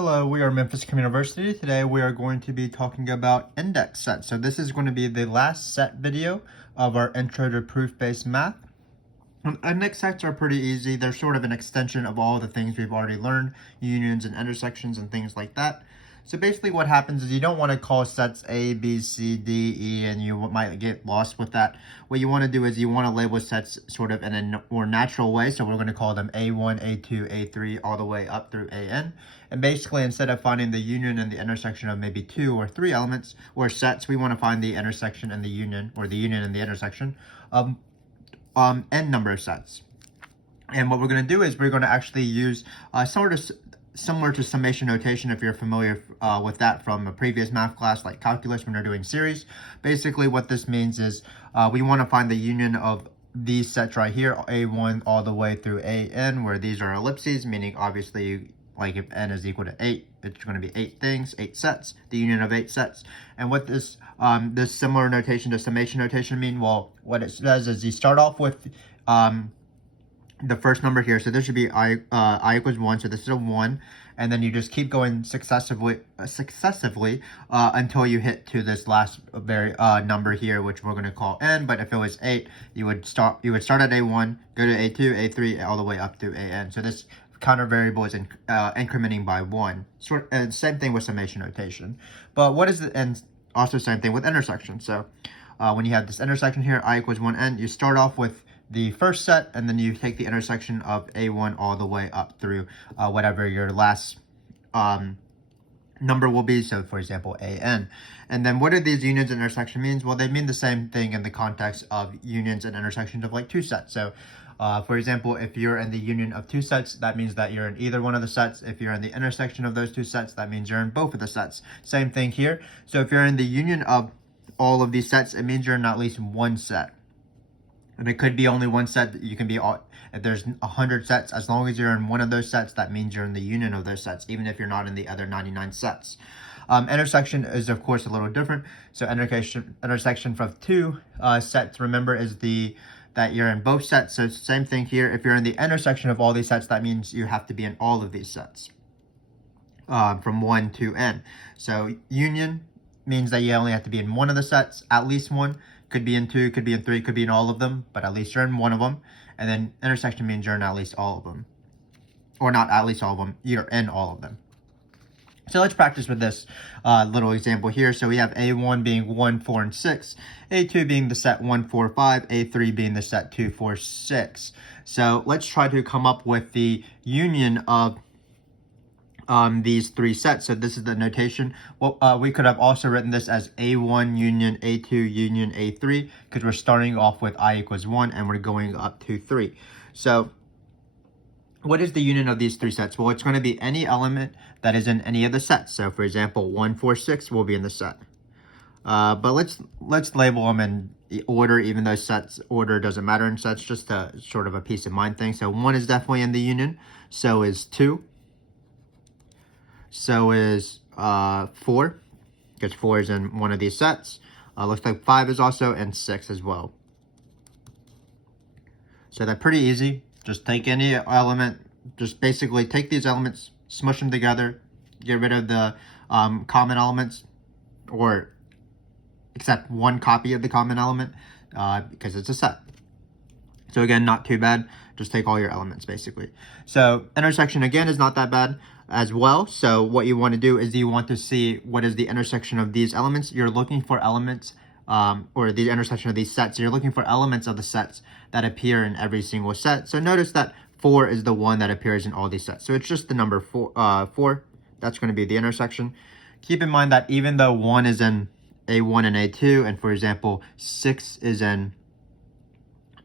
Hello, we are Memphis Communiversity. Today we are going to be talking about index sets. So this is going to be the last set video of our Intro to Proof-Based Math. Index sets are pretty easy. They're sort of an extension of all the things we've already learned, unions and intersections and things like that. So basically what happens is you don't want to call sets A, B, C, D, E, and you might get lost with that. What you want to do is you want to label sets sort of in a more natural way. So we're going to call them A1, A2, A3, all the way up through AN. And basically instead of finding the union and the intersection of maybe 2 or 3 elements or sets, we want to find the intersection and the union, or the union and the intersection of n number of sets. And what we're going to do is we're going to actually use sort of similar to summation notation, if you're familiar with that from a previous math class like calculus when you're doing series. Basically what this means is we want to find the union of these sets right here, A1 all the way through AN, where these are ellipses, meaning obviously like if n is equal to 8, it's going to be 8 things, 8 sets, the union of 8 sets. And what this this similar notation to summation notation mean? Well, what it says is you start off with the first number here, so this should be I equals 1, so this is a 1, and then you just keep going successively until you hit to this last number here, which we're going to call n. But if it was 8, you would start at A1, go to A2, A3, all the way up to AN. So this counter variable is incrementing by 1. And same thing with summation notation. But what is the, and also same thing with intersection. So when you have this intersection here, I equals 1n, you start off with the first set, and then you take the intersection of A1 all the way up through whatever your last number will be. So for example, AN. And then what do these unions and intersection means? Well, they mean the same thing in the context of unions and intersections of like 2 sets. So for example, if you're in the union of 2 sets, that means that you're in either one of the sets. If you're in the intersection of those 2 sets, that means you're in both of the sets. Same thing here. So if you're in the union of all of these sets, it means you're in at least one set. And it could be only one set. You can be all, if there's 100 sets, as long as you're in one of those sets, that means you're in the union of those sets, even if you're not in the other 99 sets. Intersection is of course a little different. So intersection from 2 sets, remember, is that you're in both sets. So same thing here. If you're in the intersection of all these sets, that means you have to be in all of these sets from 1 to n. So union means that you only have to be in one of the sets, at least one. Could be in 2, could be in 3, could be in all of them, but at least you're in one of them. And then intersection means you're in at least all of them. Or not at least all of them, you're in all of them. So let's practice with this little example here. So we have A1 being 1, 4, and 6. A2 being the set 1, 4, 5. A3 being the set 2, 4, 6. So let's try to come up with the union of these 3 sets. So this is the notation. Well, we could have also written this as A1 union A2 union A3, because we're starting off with I equals 1 and we're going up to 3. So what is the union of these 3 sets? Well, it's going to be any element that is in any of the sets. So for example, 1, 4, 6 will be in the set. But let's label them in order, even though sets order doesn't matter in sets, just a sort of a peace of mind thing. So 1 is definitely in the union. So is 2. So is 4, because 4 is in one of these sets. Looks like 5 is also, and 6 as well. So that's pretty easy. Just take any element, just basically take these elements, smush them together, get rid of the common elements, or except one copy of the common element, because it's a set. So again, not too bad. Just take all your elements basically. So intersection again is not that bad as well. So what you want to do is you want to see what is the intersection of these elements. You're looking for elements or the intersection of these sets. You're looking for elements of the sets that appear in every single set. So notice that 4 is the one that appears in all these sets. So it's just the number 4. That's going to be the intersection. Keep in mind that even though 1 is in A1 and A2, and for example 6 is in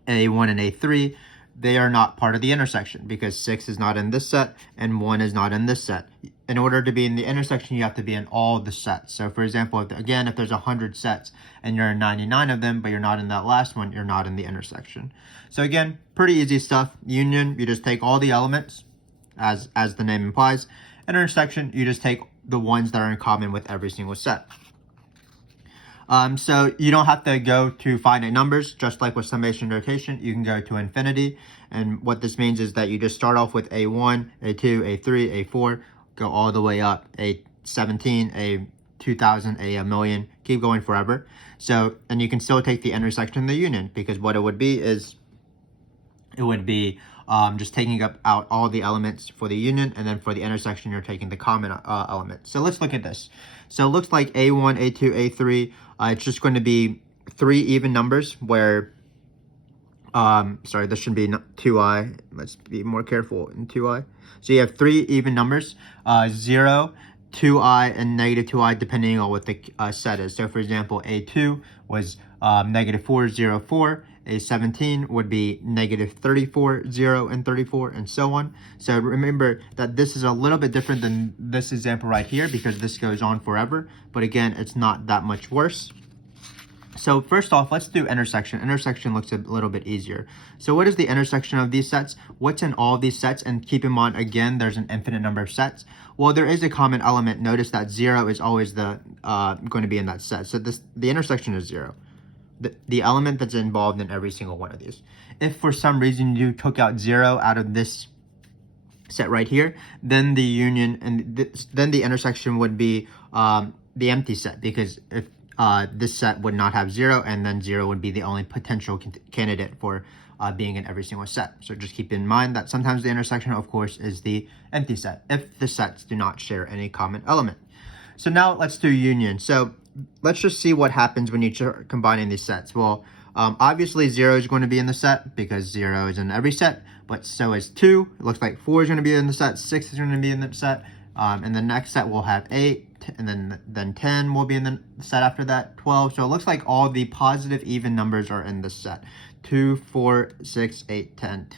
A1 and A3, they are not part of the intersection because 6 is not in this set and 1 is not in this set. In order to be in the intersection, you have to be in all the sets. So for example, if there's 100 sets and you're in 99 of them, but you're not in that last one, you're not in the intersection. So again, pretty easy stuff. Union, you just take all the elements as the name implies. Intersection, you just take the ones that are in common with every single set. So you don't have to go to finite numbers, just like with summation notation, you can go to infinity. And what this means is that you just start off with A1, A2, A3, A4, go all the way up, a 17, a 2000, a million, keep going forever. So, and you can still take the intersection of the union, because what it would be is, it would be just taking out all the elements for the union, and then for the intersection, you're taking the common element. So let's look at this. So it looks like A1, A2, A3, it's just going to be 3 even numbers where, sorry, this should be 2i. Let's be more careful in 2i. So you have 3 even numbers, 0, 2i, and negative 2i, depending on what the set is. So for example, A2 was negative 4, 0, 4. A 17 would be negative 34, 0, and 34, and so on. So remember that this is a little bit different than this example right here, because this goes on forever. But again, it's not that much worse. So first off, let's do intersection. Intersection looks a little bit easier. So what is the intersection of these sets? What's in all of these sets? And keep in mind, again, there's an infinite number of sets. Well, there is a common element. Notice that 0 is always the going to be in that set. So the intersection is 0. The element that's involved in every single one of these. If for some reason you took out 0 out of this set right here, then the union and then the intersection would be the empty set, because if this set would not have 0, and then 0 would be the only potential candidate for being in every single set. So just keep in mind that sometimes the intersection, of course, is the empty set if the sets do not share any common element. So now let's do union. So let's just see what happens when you start combining these sets. Well, obviously 0 is going to be in the set because 0 is in every set, but so is 2. It looks like 4 is going to be in the set, 6 is going to be in the set, and the next set will have 8, and then 10 will be in the set after that, 12. So it looks like all the positive even numbers are in this set. 2, 4, 6, 8, 10.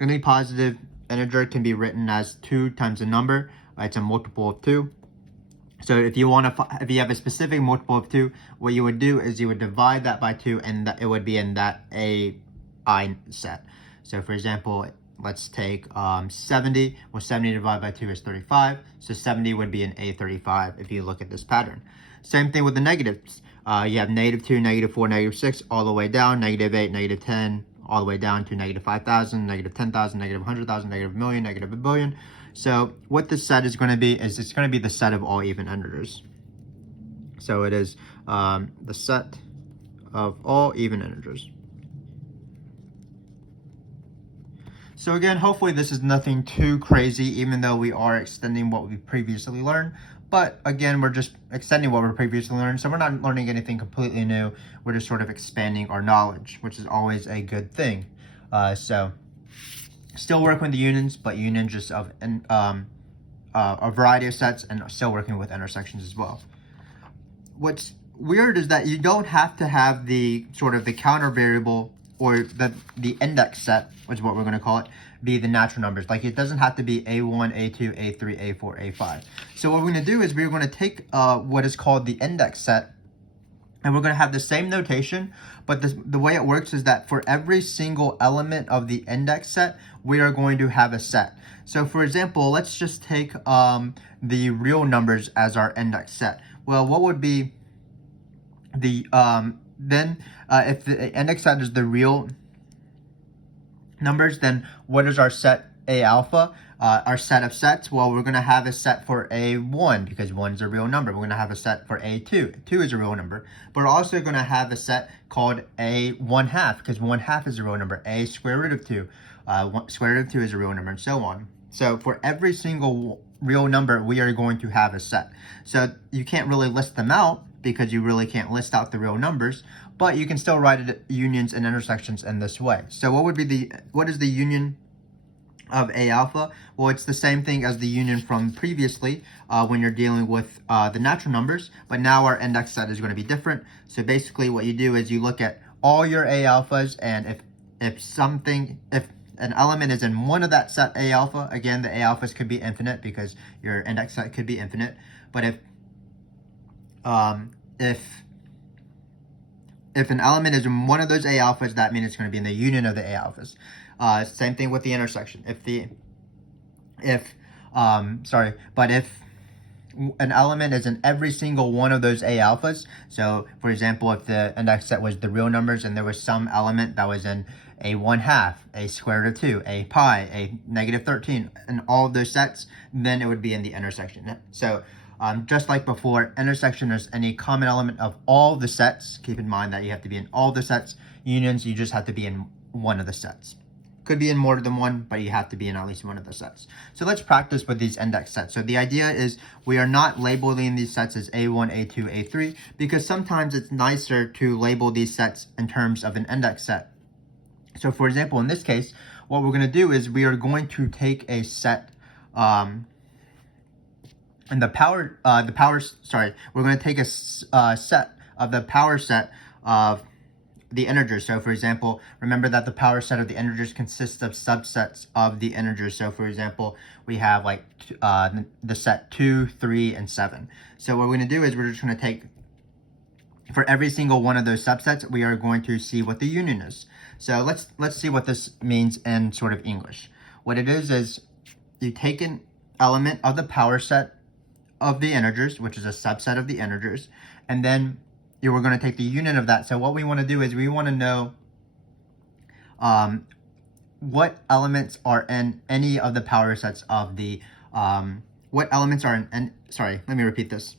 Any positive integer can be written as 2 times a number. It's a multiple of 2. So if you have a specific multiple of 2, what you would do is you would divide that by 2, and it would be in that AI set. So for example, let's take 70. Well, 70 divided by 2 is 35. So 70 would be an A35 if you look at this pattern. Same thing with the negatives. You have negative 2, negative 4, negative 6, all the way down, negative 8, negative 10, all the way down to negative 5,000, negative 10,000, negative 100,000, negative million, negative a billion. So what this set is going to be is it's going to be the set of all even integers. So it is the set of all even integers. So again, hopefully this is nothing too crazy, even though we are extending what we previously learned. But again, we're just extending what we previously learned. So we're not learning anything completely new. We're just sort of expanding our knowledge, which is always a good thing. So still working with the unions, but unions just of a variety of sets, and still working with intersections as well. What's weird is that you don't have to have the sort of the counter variable, or the index set, which is what we're going to call it, be the natural numbers. Like it doesn't have to be A1, A2, A3, A4, A5. So what we're going to do is we're going to take what is called the index set, and we're going to have the same notation, but the way it works is that for every single element of the index set, we are going to have a set. So for example, let's just take the real numbers as our index set. Well, what would be the if the index set is the real numbers, then what is our set A alpha? Our set of sets, well, we're going to have a set for A1 because 1 is a real number. We're going to have a set for A2. 2 is a real number. But we're also going to have a set called A1/2 because 1/2 is a real number. A square root of 2. Square root of 2 is a real number, and so on. So for every single real number, we are going to have a set. So you can't really list them out because you really can't list out the real numbers, but you can still write unions and intersections in this way. So what is the union of A alpha? Well, it's the same thing as the union from previously when you're dealing with the natural numbers, but now our index set is going to be different. So basically what you do is you look at all your A alphas, and if an element is in one of that set A alpha, again, the A alphas could be infinite because your index set could be infinite. But if an element is in one of those A alphas, that means it's going to be in the union of the A alphas. Same thing with the intersection. If an element is in every single one of those A alphas, so for example, if the index set was the real numbers and there was some element that was in a 1/2, a square root of 2, a pi, a negative 13, and all of those sets, then it would be in the intersection. So just like before, intersection is any common element of all the sets. Keep in mind that you have to be in all the sets. Unions, you just have to be in one of the sets. Could be in more than one, but you have to be in at least one of the sets. So let's practice with these index sets. So the idea is we are not labeling these sets as A1, A2, A3, because sometimes it's nicer to label these sets in terms of an index set. So for example, in this case, what we're going to do is we are going to take a set, we're going to take a set of the power set of the integers. So for example, remember that the power set of the integers consists of subsets of the integers. So for example, we have like the set 2, 3, and 7. So what we're going to do is we're just going to take, for every single one of those subsets, we are going to see what the union is. So let's see what this means in sort of English. What it is you take an element of the power set of the integers, which is a subset of the integers, and then you were going to take the union of that. So what we want to do is we want to know what elements are in any of the power sets of the, what elements are in, sorry, let me repeat this.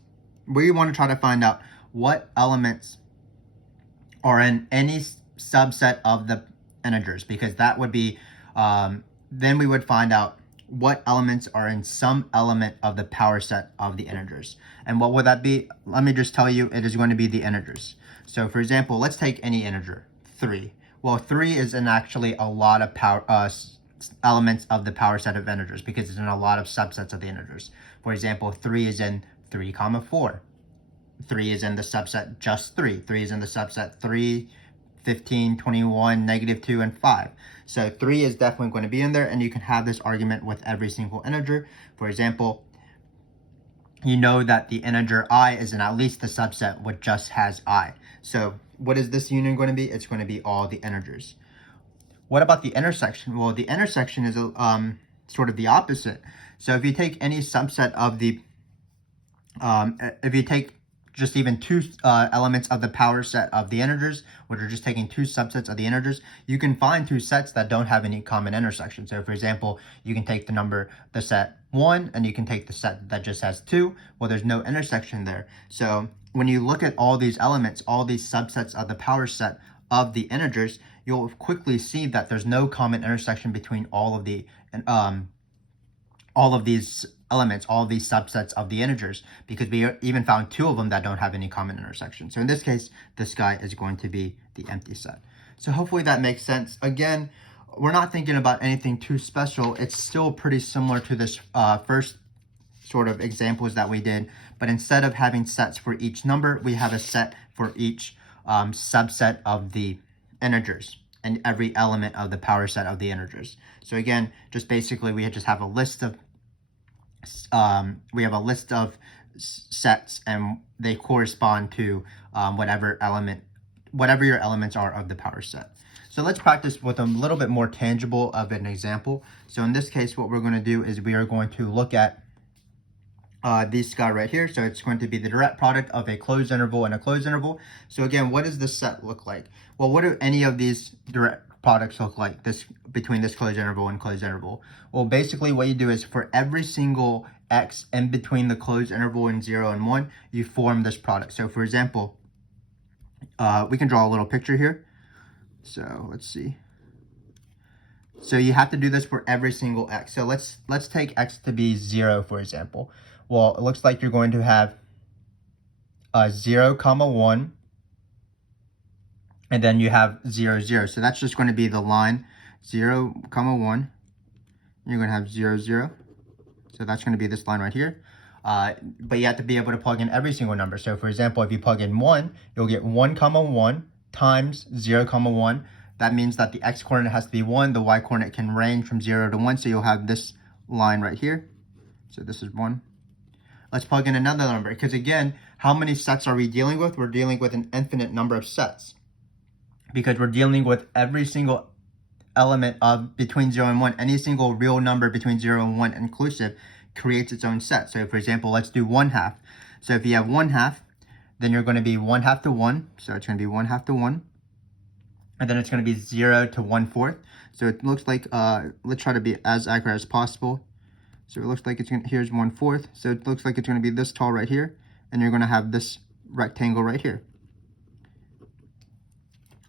We want to try to find out what elements are in any subset of the integers, because that would be, then we would find out what elements are in some element of the power set of the integers. And what would that be? Let me just tell you, it is going to be the integers. So for example, let's take any integer, 3. Well, 3 is in actually a lot of power elements of the power set of integers, because it's in a lot of subsets of the integers. For example, 3 is in 3, 4. 3 is in the subset just 3. 3 is in the subset 3, 15, 21, negative 2, and 5. So 3 is definitely going to be in there, and you can have this argument with every single integer. For example, you know that the integer I is in at least the subset which just has I. So what is this union going to be? It's going to be all the integers. What about the intersection? Well, the intersection is sort of the opposite. So if you take any subset of the, if you take just even two elements of the power set of the integers, which are just taking two subsets of the integers, you can find two sets that don't have any common intersection. So for example, you can take the set 1, and you can take the set that just has 2. Well, there's no intersection there. So when you look at all these elements, all these subsets of the power set of the integers, you'll quickly see that there's no common intersection between all of these elements, all these subsets of the integers, because we even found 2 of them that don't have any common intersection. So in this case, this guy is going to be the empty set. So hopefully that makes sense. Again, we're not thinking about anything too special. It's still pretty similar to this first sort of examples that we did, but instead of having sets for each number, we have a set for each subset of the integers and every element of the power set of the integers. So again, just basically we just have a list of sets, and they correspond to whatever your elements are of the power set. So let's practice with a little bit more tangible of an example. So in this case, what we're going to do is we are going to look at this guy right here. So it's going to be the direct product of a closed interval and a closed interval. So again, what does this set look like? Well, what do any of these direct products look like between this closed interval and closed interval? Well, basically what you do is for every single x in between the closed interval and 0 and 1, you form this product. So for example, we can draw a little picture here. So let's see. So you have to do this for every single x. So let's take x to be 0, for example. Well, it looks like you're going to have 0, 1, and then you have 0, 0. So that's just going to be the line 0, 1. You're going to have 0, 0. So that's going to be this line right here. But you have to be able to plug in every single number. So for example, if you plug in 1, you'll get 1, 1 times 0, 1. That means that the x coordinate has to be 1. The y coordinate can range from 0 to 1. So you'll have this line right here. So this is 1. Let's plug in another number, because again, how many sets are we dealing with? We're dealing with an infinite number of sets, because we're dealing with every single element of between 0 and 1. Any single real number between 0 and 1 inclusive creates its own set. So for example, let's do 1/2. So if you have 1/2, then you're going to be 1/2 to 1. So it's going to be 1/2 to 1. and then it's going to be 0 to 1/4. So it looks like, let's try to be as accurate as possible. So it looks like it's going to, here's 1/4. So it looks like it's going to be this tall right here, and you're going to have this rectangle right here.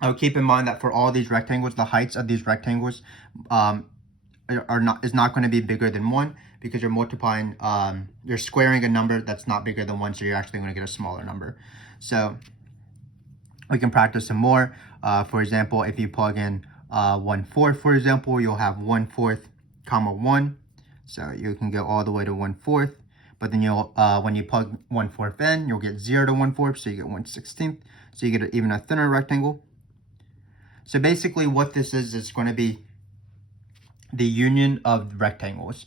Oh, keep in mind that for all these rectangles, the heights of these rectangles is not going to be bigger than 1, because you're multiplying, you're squaring a number that's not bigger than 1, so you're actually going to get a smaller number. So we can practice some more. For example, if you plug in 1/4, for example, you'll have 1/4, comma 1. So you can go all the way to 1/4, but then you'll when you plug 1/4 in, you'll get 0 to 1/4, so you get 1/16. So you get even a thinner rectangle. So basically what this is going to be the union of rectangles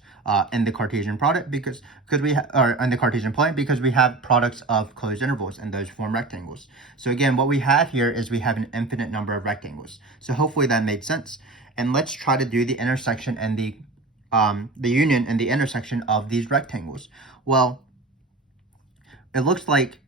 in the Cartesian product, because we or in the Cartesian plane, because we have products of closed intervals, and those form rectangles. So again, what we have here is we have an infinite number of rectangles. So hopefully that made sense. And let's try to do the intersection and the union and the intersection of these rectangles. Well, it looks like,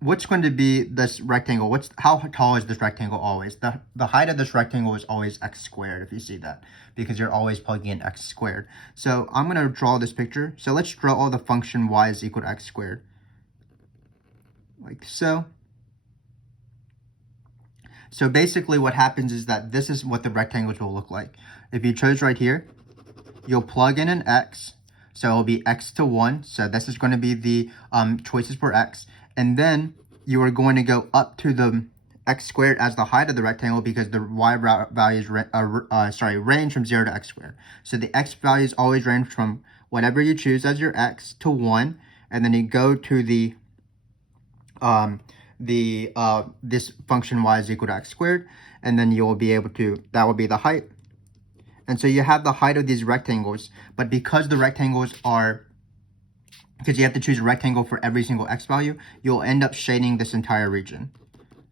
what's going to be this rectangle? How tall is this rectangle always? The height of this rectangle is always x squared, if you see that, because you're always plugging in x squared. So I'm going to draw this picture. So let's draw the function y is equal to x squared, like so. So basically what happens is that this is what the rectangles will look like. If you chose right here, you'll plug in an x, so it'll be x to 1. So this is going to be the choices for x. And then you are going to go up to the x squared as the height of the rectangle, because the y values range from 0 to x squared. So the x values always range from whatever you choose as your x to 1, and then you go to this function y is equal to x squared, and then you will be able to, that will be the height. And so you have the height of these rectangles, but because the rectangles are, because you have to choose a rectangle for every single x value, you'll end up shading this entire region.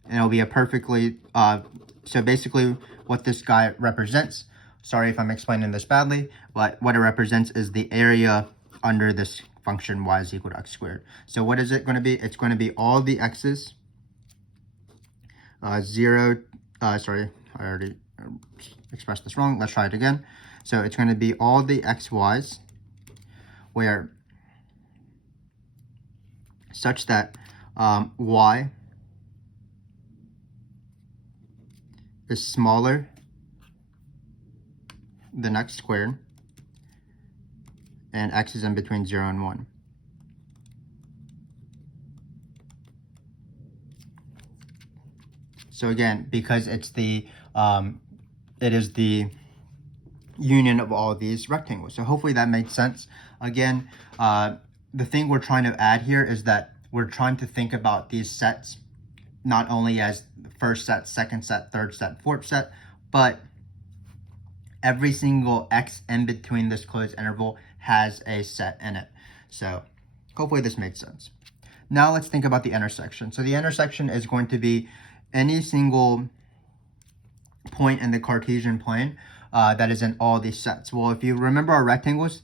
And it'll be a perfectly, so basically what this guy represents, sorry if I'm explaining this badly, but what it represents is the area under this function y is equal to x squared. So what is it going to be? It's going to be all the x's, sorry, I already expressed this wrong. Let's try it again. So it's going to be all the xy's where such that y is smaller than x squared, and x is in between 0 and 1. So again, because it's the it is the union of all these rectangles. So hopefully that made sense. Again, the thing we're trying to add here is that we're trying to think about these sets not only as first set, second set, third set, fourth set, but every single x in between this closed interval has a set in it. So hopefully this made sense. Now let's think about the intersection. So the intersection is going to be any single point in the Cartesian plane that is in all these sets. Well, if you remember our rectangles,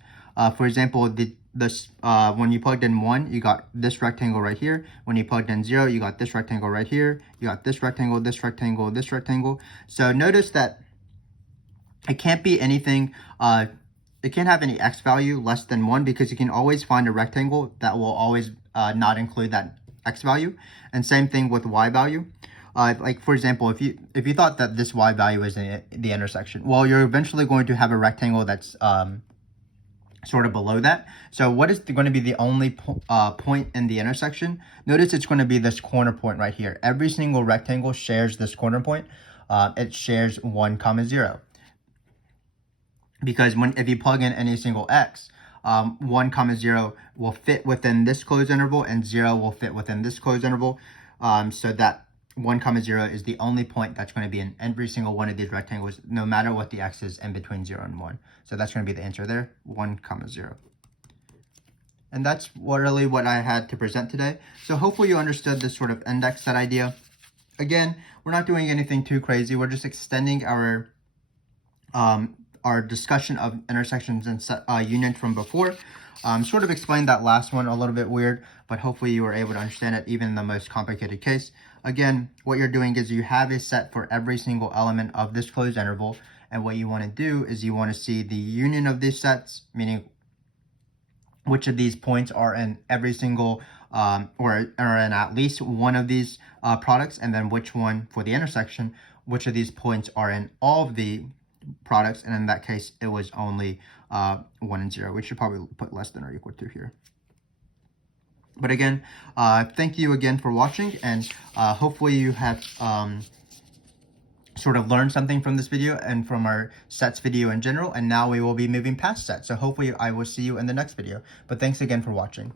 for example, when you plugged in 1, you got this rectangle right here. When you plugged in 0, you got this rectangle right here. You got this rectangle, this rectangle, this rectangle. So notice that it can't be anything, it can't have any x value less than 1, because you can always find a rectangle that will always not include that x value. And same thing with y value. Like for example, if you thought that this y value is in the intersection, well, you're eventually going to have a rectangle that's sort of below that. So what is going to be the only point in the intersection? Notice it's going to be this corner point right here. Every single rectangle shares this corner point. It shares 1, 0. Because if you plug in any single x, 1, 0 will fit within this closed interval, and 0 will fit within this closed interval. So that 1, 0 is the only point that's going to be in every single one of these rectangles, no matter what the x is in between 0 and 1. So that's going to be the answer there, 1, 0. And that's really what I had to present today. So hopefully you understood this sort of index set idea. Again, we're not doing anything too crazy. We're just extending our discussion of intersections and unions from before. Sort of explained that last one a little bit weird, but hopefully you were able to understand it even in the most complicated case. Again, what you're doing is you have a set for every single element of this closed interval, and what you want to do is you want to see the union of these sets, meaning which of these points are in every single or in at least one of these products, and then which one for the intersection, which of these points are in all of the products, and in that case it was only 1 and 0. We should probably put less than or equal to here. But again, thank you again for watching, and hopefully you have sort of learned something from this video and from our sets video in general, and now we will be moving past sets. So hopefully I will see you in the next video. But thanks again for watching.